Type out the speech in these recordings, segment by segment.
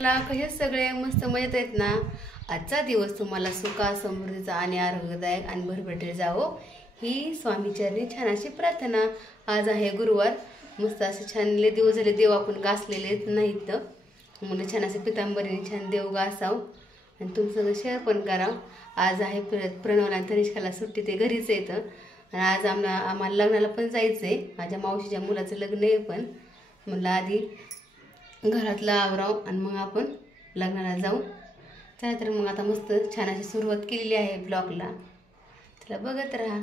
कसे सगळे मस्त मजेत आहेत ना। आजचा दिवस तुम्हाला सुखा समृद्धीचा आणि आरोग्यदायक आणि भरभराटीने जावो ही स्वामीचरणी छान अशी प्रार्थना। आज आहे गुरुवार, मस्त असे छान दिवस झाले देव आपण घासलेले नाहीत म्हणून छान असे पितांबरीने छान देव घासाव आणि तुमचं शेअर पण करावं। आज आहे प्रणवला तनिष्काला सुट्टी, ते घरीच येतं आणि आज आम्हाला लग्नाला पण जायचंय। माझ्या मावशीच्या मुलाचं लग्न आहे, पण म्हणलं आधी घरातलं आवराव आणि मग आपण लग्नाला जाऊ। चला तर मग आता मस्त छान अशी सुरुवात केलेली आहे ब्लॉगला, चला बघत राहा।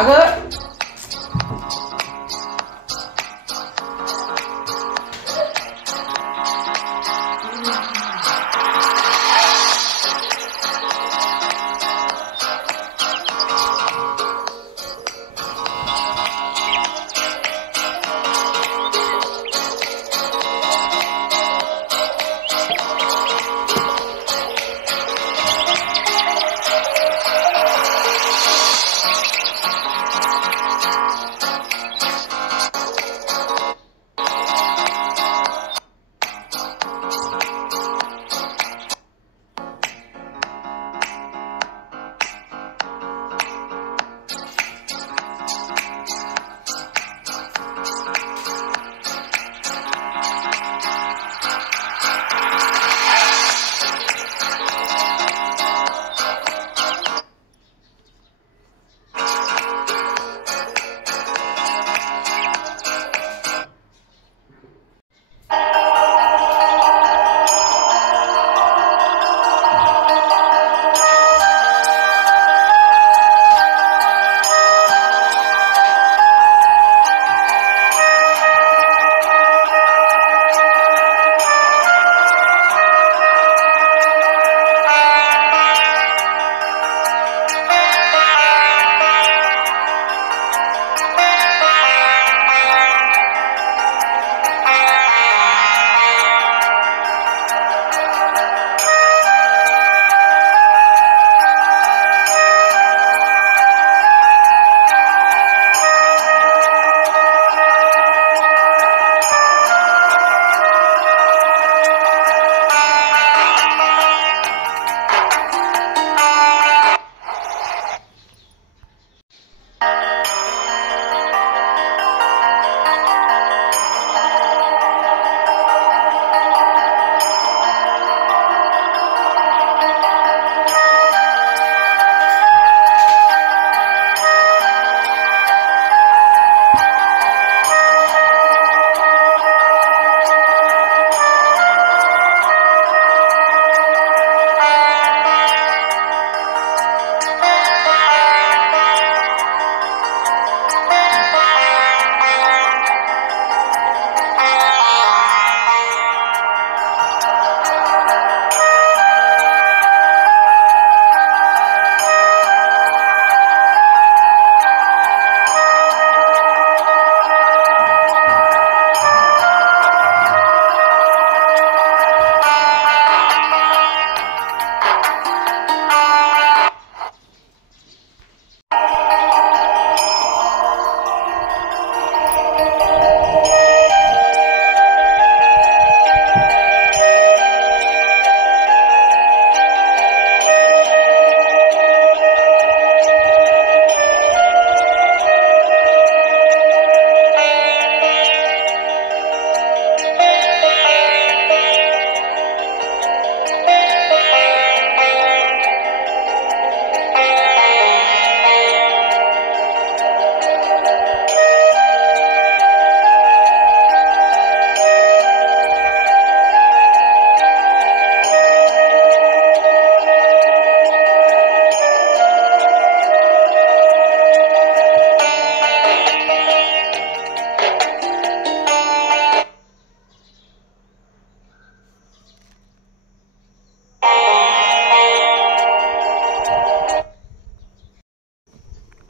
अगं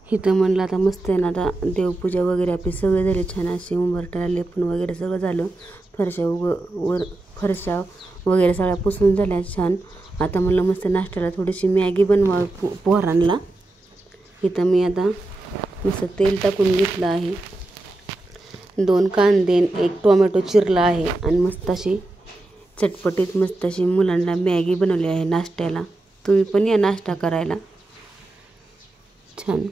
इथं म्हणलं आता मस्त आहे ना, आता देवपूजा वगैरे आपली सगळे झाले, छान अशी उंबरठ्याला लेपून वगैरे सगळं झालं, फरशा वगैरे सगळ्या पुसून झाल्या छान। आता म्हणलं मस्त नाश्त्याला थोडीशी मॅगी बनवावी पोरांना। इथं मी आता मस्त तेल टाकून घेतलं आहे 2 कांदे, 1 टोमॅटो चिरला आहे आणि मस्त अशी चटपटीत मस्त अशी मुलांना मॅगी बनवली आहे नाश्त्याला. तुम्ही पण या नाश्ता करायला. छान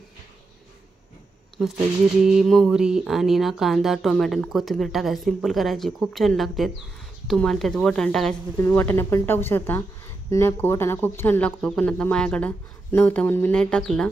मस्त जिरी, मोहरी आणि कांदा, टोमॅटो आणि कोथिंबीर टाकायची. सिंपल करायची, खूप छान लागते. तुम्हाला त्यात वाटाणा टाकायचं तर तुम्ही वाटाणा पण टाकू शकता. नको वाटाणा खूप छान लागतो, पण आता माझ्याकडं नव्हता म्हणून मी नाही टाकला.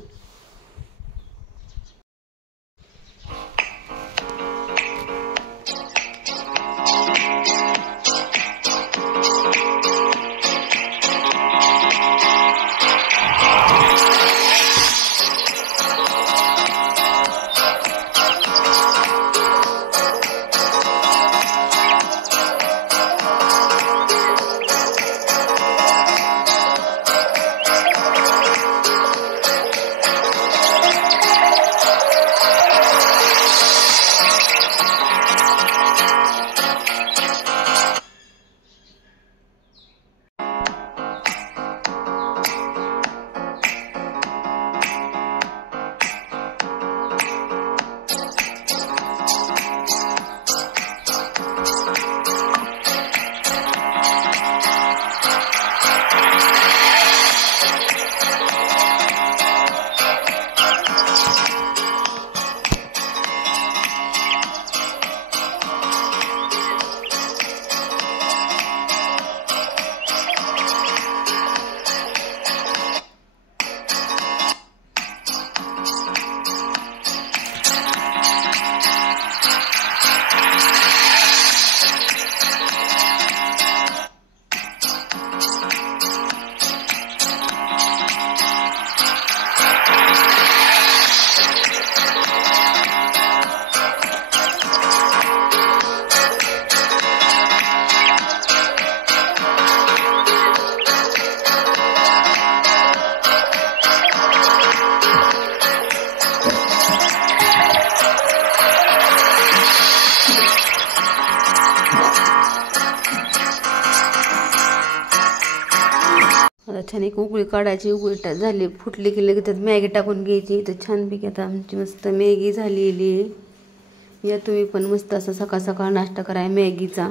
छान एक उकळी काढायची. उकळी झाली, फुटली की लगेच त्यात मॅगी टाकून घ्यायची. तर छानपैकी आता आमची मस्त मॅगी झालेली आहे. या तुम्ही पण मस्त असं सकाळ सकाळ नाश्ता कराय मॅगीचा.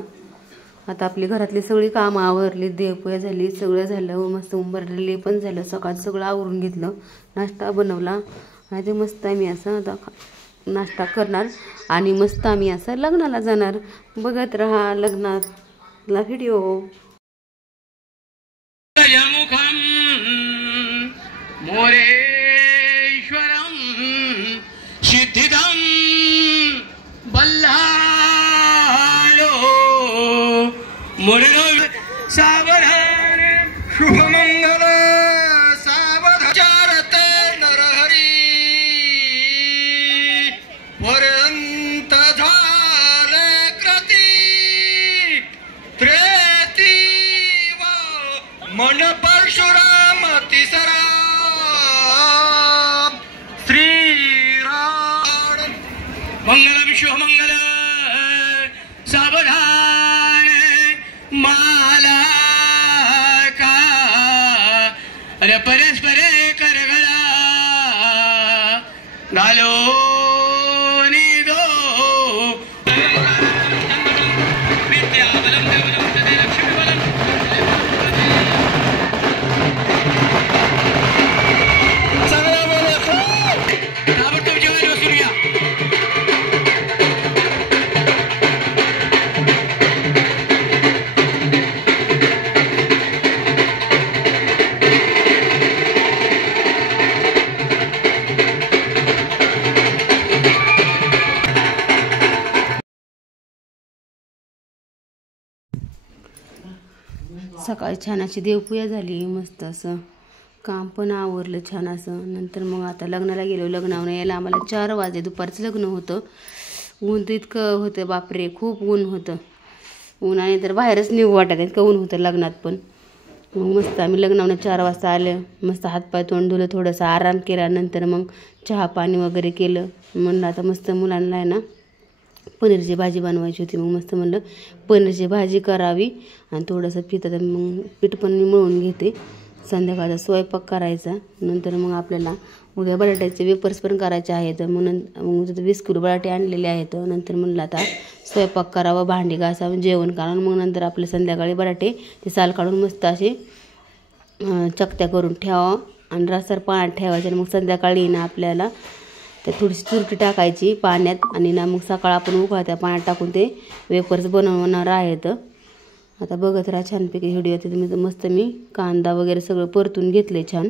आता आपली घरातली सगळी कामं आवरली, देवपूजा झाली, सगळं झालं, मस्त उंबरलेले पण झालं. सकाळ सगळं आवरून घेतलं, नाश्ता बनवला आणि ते मस्त आम्ही असं आता नाश्ता करणार आणि मस्त आम्ही असं लग्नाला जाणार. बघत राहा लग्नातला व्हिडिओ. मुखम मोरेश्वरम सिद्धिदम बल्लालो मुरलो सावधान शुभमंगल सावधारते नरहरी पर्यंत झाले कृती त्रेती मन परशुराम तिसरा श्रीराम मंगल विश्वमंगल सावधान माला का अरे परस्परे करगळा घालो निदो विद्या बलम देवलम तदे लक्ष्मी बलम सकाळी छान अशी देवपूजा झाली. मस्त असं काम पण आवरलं छान असं. नंतर मग आता लग्नाला गेलो. लग्नावर यायला आम्हाला 4 वाजले. दुपारचं लग्न होतं. ऊन तर इतकं होतं, बापरे खूप ऊन होतं. ऊन आणि तर बाहेरच निघू वाटत इतकं ऊन होतं लग्नात पण. मग मस्त आम्ही लग्नावर 4 वाजता आले. मस्त हातपाय तोंड धुलं, थोडंसं आराम केला. नंतर मग चहा पाणी वगैरे केलं. म्हणलं आता मस्त मुलांना आहे ना पनीरची भाजी बनवायची होती. मग मस्त म्हणलं पनीरची भाजी करावी आणि थोडंसं पीठ पण मी मळून घेते. संध्याकाळचा स्वयंपाक करायचा. नंतर मग आपल्याला उद्या बटाट्याचे वेपर्स पण करायचे आहेत. मग 20 किलो बटाटे आणलेले आहेत. नंतर म्हणलं आता स्वयंपाक करावा, भांडी घासावं, जेवण करावं. मग नंतर आपले संध्याकाळी बटाटे ते साल काढून मस्त असे चकत्या करून ठेवावं आणि रस्त्यावर पाण्यात ठेवायचे. आणि मग संध्याकाळी ना आपल्याला तर थोडीशी तुरटी टाकायची पाण्यात आणि ना मग सकाळ आपण उकळत्या पाण्यात टाकून ते वेपर्स बनवणार आहेत. आता बघत राहा छानपैकी व्हिडिओ. तिथे मस्त मी कांदा वगैरे सगळं परतून घेतले छान.